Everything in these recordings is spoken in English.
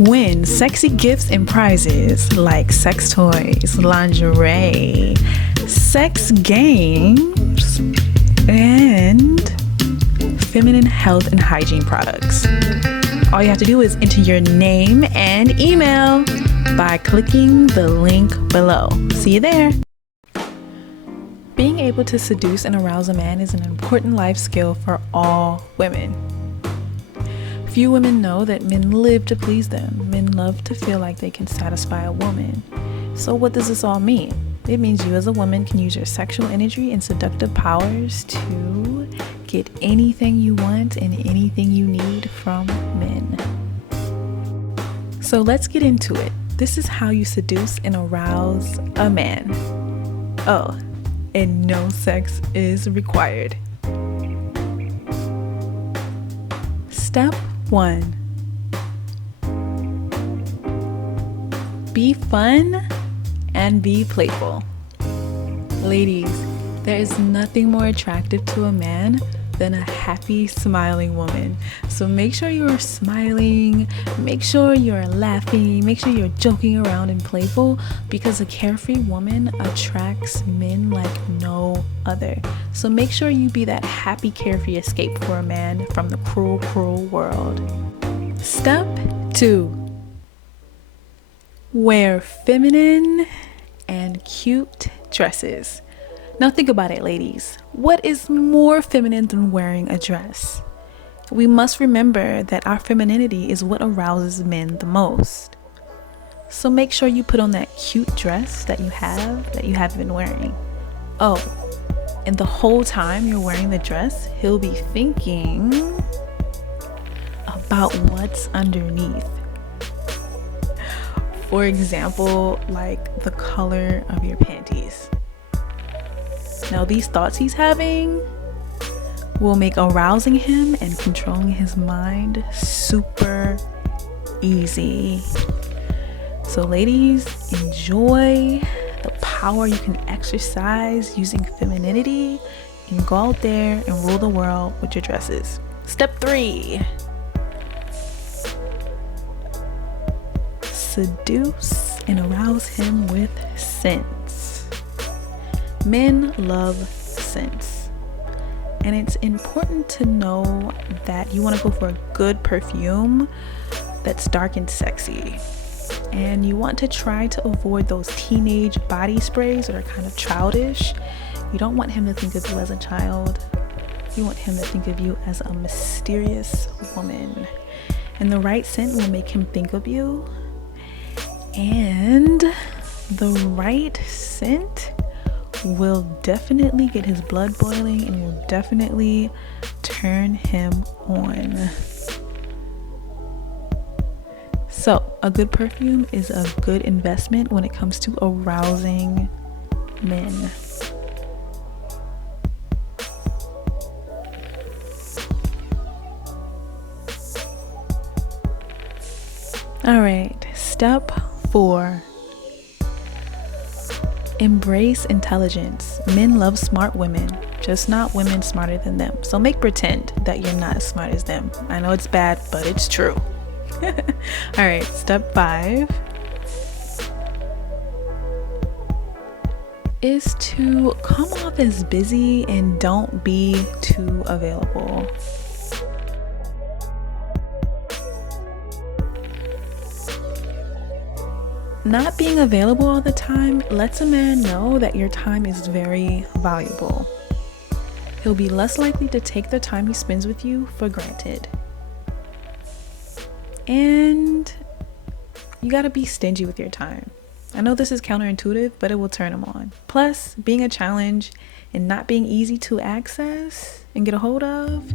Win sexy gifts and prizes like sex toys, lingerie, sex games, and feminine health and hygiene products. All you have to do is enter your name and email by clicking the link below. See you there. Being able to seduce and arouse a man is an important life skill for all women. Few women know that men live to please them. Men love to feel like they can satisfy a woman. So what does this all mean? It means you as a woman can use your sexual energy and seductive powers to get anything you want and anything you need from men. So let's get into it. This is how you seduce and arouse a man. Oh, and no sex is required. Step 1. Be fun and be playful. Ladies, there is nothing more attractive to a man than a happy, smiling woman. So make sure you're smiling, make sure you're laughing, make sure you're joking around and playful, because a carefree woman attracts men like no other. So make sure you be that happy, carefree escape for a man from the cruel, cruel world. Step 2. Wear feminine and cute dresses. Now think about it, ladies. What is more feminine than wearing a dress? We must remember that our femininity is what arouses men the most. So make sure you put on that cute dress that you haven't been wearing. Oh, and the whole time you're wearing the dress, he'll be thinking about what's underneath. For example, like the color of your panties. Now these thoughts he's having will make arousing him and controlling his mind super easy. So ladies, enjoy the power you can exercise using femininity and go out there and rule the world with your dresses. Step 3. Seduce and arouse him with scents. Men love scents, and it's important to know that you want to go for a good perfume that's dark and sexy, and you want to try to avoid those teenage body sprays that are kind of childish. You don't want him to think of you as a child. You want him to think of you as a mysterious woman, and the right scent will make him think of you. And the right scent will definitely get his blood boiling and will definitely turn him on. So a good perfume is a good investment when it comes to arousing men. All right, step 4. Embrace intelligence. Men love smart women, just not women smarter than them. So make pretend that you're not as smart as them. I know it's bad, but it's true. All right, step 5 is to come off as busy and don't be too available. Not being available all the time lets a man know that your time is very valuable. He'll be less likely to take the time he spends with you for granted. And you gotta be stingy with your time. I know this is counterintuitive, but it will turn him on. Plus, being a challenge and not being easy to access and get a hold of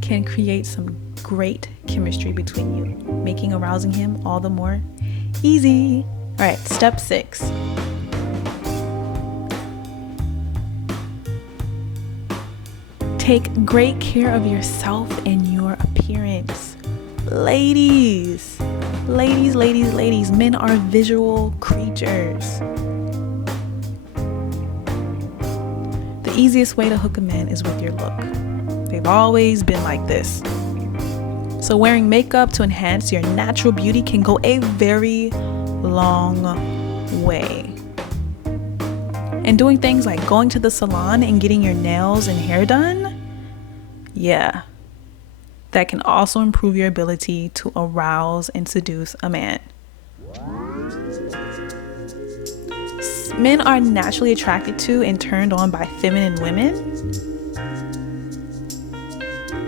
can create some great chemistry between you, making arousing him all the more easy. All right, step 6. Take great care of yourself and your appearance. Ladies, men are visual creatures. The easiest way to hook a man is with your look. They've always been like this. So wearing makeup to enhance your natural beauty can go a very long way. And doing things like going to the salon and getting your nails and hair done, yeah, that can also improve your ability to arouse and seduce a man. Men are naturally attracted to and turned on by feminine women.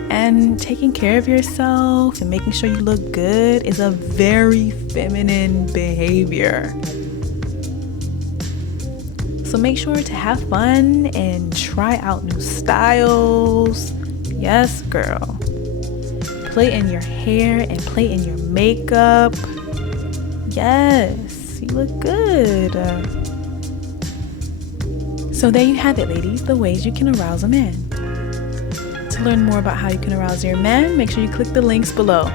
And taking care of yourself and making sure you look good is a very feminine behavior. So make sure to have fun and try out new styles. Yes, girl. Play in your hair and play in your makeup. Yes, you look good. So there you have it, ladies, the ways you can arouse a man. To learn more about how you can arouse your man, make sure you click the links below.